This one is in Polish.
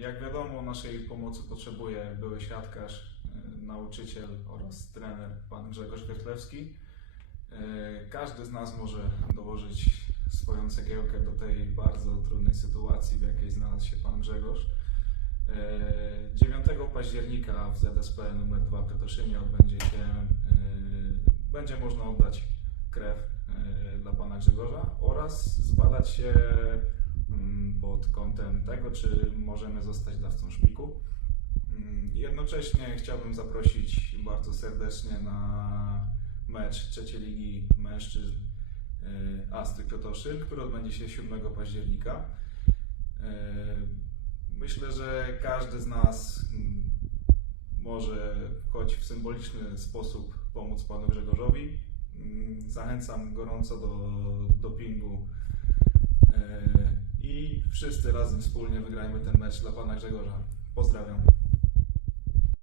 Jak wiadomo, naszej pomocy potrzebuje były siatkarz, y, nauczyciel oraz trener pan Grzegorz Wiertlewski. Y, Każdy z nas może dołożyć swoją cegiełkę do tej bardzo trudnej sytuacji, w jakiej znalazł się pan Grzegorz. Y, 9 października w ZSP nr 2 w Krotoszynie odbędzie się, będzie można oddać krew dla pana Grzegorza oraz zbadać się tego, czy możemy zostać dawcą szpiku. Mm, Jednocześnie chciałbym zaprosić bardzo serdecznie na mecz trzeciej ligi mężczyzn y, Astry Krotoszyn, który odbędzie się 7 października. Y, Myślę, że każdy z nas mm, może choć w symboliczny sposób pomóc panu Grzegorzowi. Mm, Zachęcam gorąco do dopingu wszyscy razem wspólnie wygrajmy ten mecz dla pana Grzegorza. Pozdrawiam.